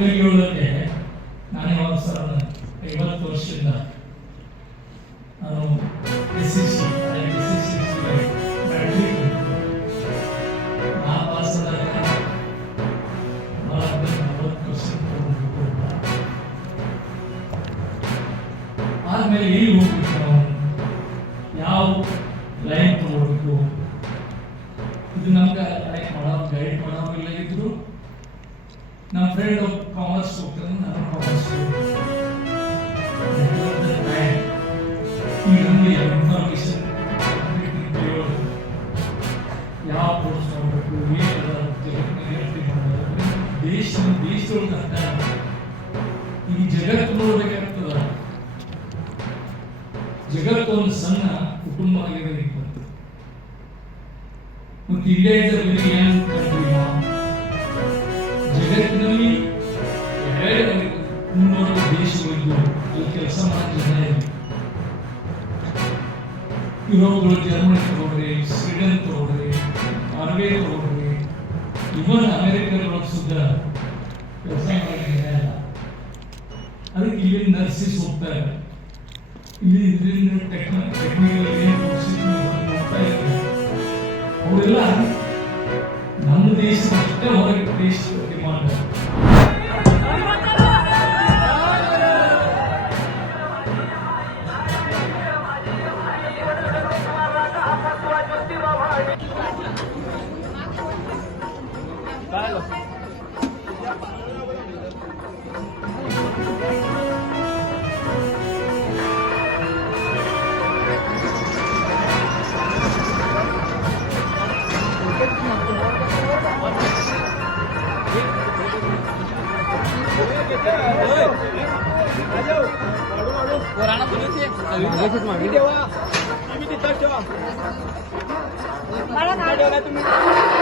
457ಕ್ಕೆ ನಾನೇ ಸರ್ 50 ವರ್ಷದಿಂದ ನಾನು SCC ಮ್ಯಾಟ್ರಿಕ್ ನಾ ಪಾಸ್ ಆದಾಗ 40% ಆದ್ಮೇಲೆ ಎಲ್ಲಿ ಹೋಗ್ಬೇಕು ನಾವು, ಯಾವ ಲೈನ್ ತಗೋಬೇಕು, ಇದು ನಮ್ಗೆ ಲೈಕ್ ಮಾಡೋದು ಗೈಡ್ ಮಾಡೋರಿಲ್ಲ ಇದ್ರು. ನಮ್ಮ ಫ್ರೆಂಡ್ ಕಾಮರ್ಸ್ ಹೋಗ್ತಾರೆ, ನಾನು ಕಾಮರ್ಸ್ ಈಗ ನಮಗೆ ಇನ್ಫಾರ್ಮೇಶನ್ ಯಾವ ಕೋರ್ಸ್ ಮಾಡಬೇಕು, ದೇಶದೊಳಗೆ ಅರ್ಥ ಈ ಜಗತ್ತು ನೋಡ್ಬೇಕಾಗ್ತದ. ಜಗತ್ತು ಒಂದು ಸಣ್ಣ ಕುಟುಂಬ ಆಗಿದೆ ಮತ್ತು India is a very Young country. ಜಗತ್ತಿನಲ್ಲಿ 200 ದೇಶಗಳಿದ್ದು ಅಲ್ಲಿ ಕೆಲಸ ಮಾಡೋ ಜನ ಇದೆ. ಯುರೋಪ್ಗಳು, ಜರ್ಮನಿ ತಗೊಳ್ರಿ, ಸ್ವೀಡನ್ ತಗೊಳ್ರಿ, ನಾರ್ವೆ ತಗೊಳ್ರಿ, ಇವನ್ ಅಮೆರಿಕದೊಳಗೆ ಸುದ್ದ ಕೆಲಸ ಮಾಡಿದ್ರೆ ಅದಕ್ಕೆ ಇಲ್ಲಿ ನರ್ಸಿಸ್ ಹೋಗ್ತಾರೆ. ಇಲ್ಲಿ ಇದರಿಂದ ಟೆಕ್ನಿಕಲ್ ಏನು ನೋಡ್ತಾ ಇದ್ದಾರೆ. ಅವರೆಲ್ಲ ನಮ್ಮ ದೇಶದಷ್ಟೇ ಹೊರಗೆ ದೇಶಕ್ಕೆ ಮಾಡ್ತಾರೆ. तुम्ही